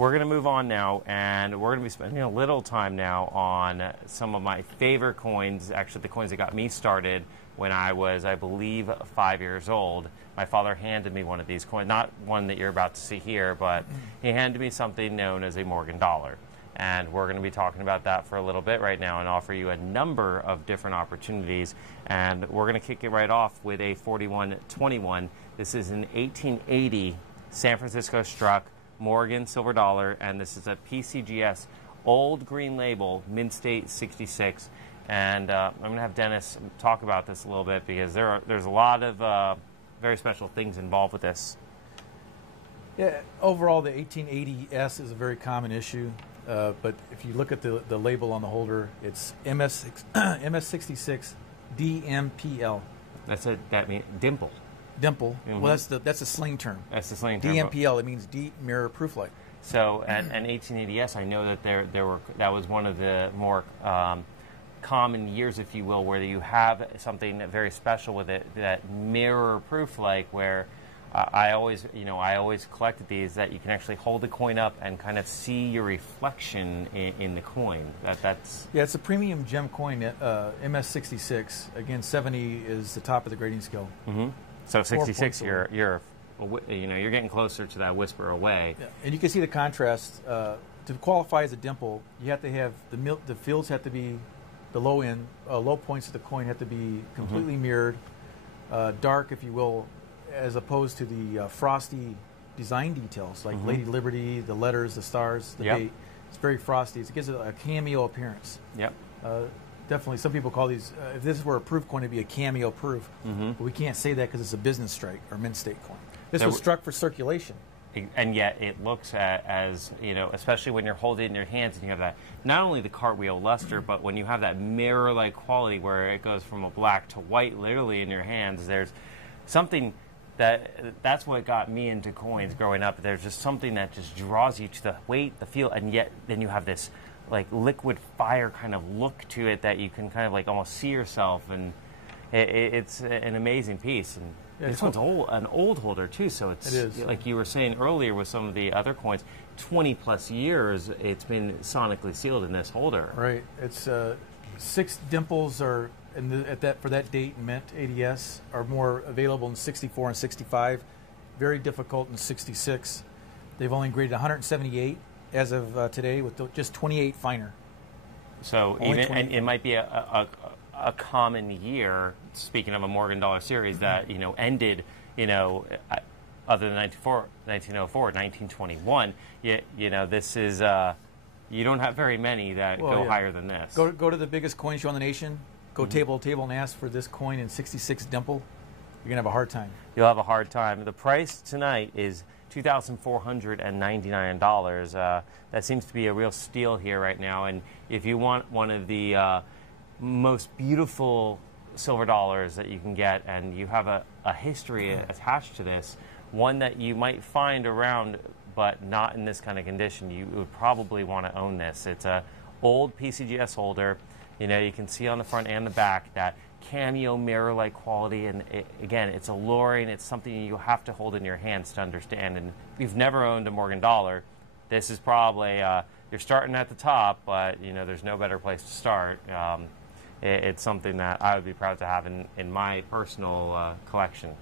we're going to move on now, and we're going to be spending a little time now on some of my favorite coins, actually the coins that got me started when I was, I believe, 5 years old. My father handed me one of these coins, not one that you're about to see here, but he handed me something known as a Morgan dollar. And we're going to be talking about that for a little bit right now and offer you a number of different opportunities. And we're going to kick it right off with a 4121. This is an 1880 San Francisco struck Morgan silver dollar, and this is a PCGS old green label, mint state 66. And I'm going to have Dennis talk about this a little bit because there's a lot of very special things involved with this. Yeah, overall the 1880S is a very common issue, but if you look at the label on the holder, it's MS66 DMPL. That means dimple. Dimple. Mm-hmm. Well, that's a slang term. That's the slang term. DMPL. It means deep mirror proof light. So, and 1880S, I know that that was one of the more common years, if you will, where you have something very special with it, that mirror proof, like where I always collected these, that you can actually hold the coin up and kind of see your reflection in the coin. Yeah, it's a premium gem coin, MS66. Again, 70 is the top of the grading scale. Mm-hmm. So 66, you're getting closer to that whisper away. Yeah. And you can see the contrast. To qualify as a dimple, you have to have the fields have to be the low points of the coin have to be completely mirrored, dark, if you will, as opposed to the frosty design details like Lady Liberty, the letters, the stars, the date. It's very frosty. It gives it a cameo appearance. Yep. Definitely, some people call these, if this were a proof coin, it'd be a cameo proof. But we can't say that because it's a business strike or mint state coin. This was struck for circulation. And yet it looks as, especially when you're holding it in your hands and you have that, not only the cartwheel luster, but when you have that mirror-like quality where it goes from a black to white literally in your hands, there's something that's what got me into coins growing up. There's just something that just draws you to the weight, the feel, and yet then you have this like liquid fire kind of look to it that you can kind of like almost see yourself, and it's an amazing piece. And this one's an old holder too, so it is. Like you were saying earlier with some of the other coins, 20 plus years it's been sonically sealed in this holder. Right. It's 6 dimples are for that date in mint ADS are more available in 64 and 65. Very difficult in 66. They've only graded 178 as of today, with just 28 finer. So and it might be a common year, speaking of a Morgan dollar series, that ended other than 1904, 1921. This is you don't have very many that go higher than this. Go to the biggest coin show in the nation. Go table to table and ask for this coin in 66 dimple. You're gonna have a hard time. You'll have a hard time. The price tonight is $2,499. That seems to be a real steal here right now. And if you want one of the most beautiful silver dollars that you can get, and you have a history attached to this, one that you might find around but not in this kind of condition, you would probably want to own this. It's a old PCGS holder. You can see on the front and the back that cameo mirror-like quality, and again, it's alluring. It's something you have to hold in your hands to understand. And if you've never owned a Morgan dollar, this is probably you're starting at the top, but there's no better place to start. It's something that I would be proud to have in my personal collection.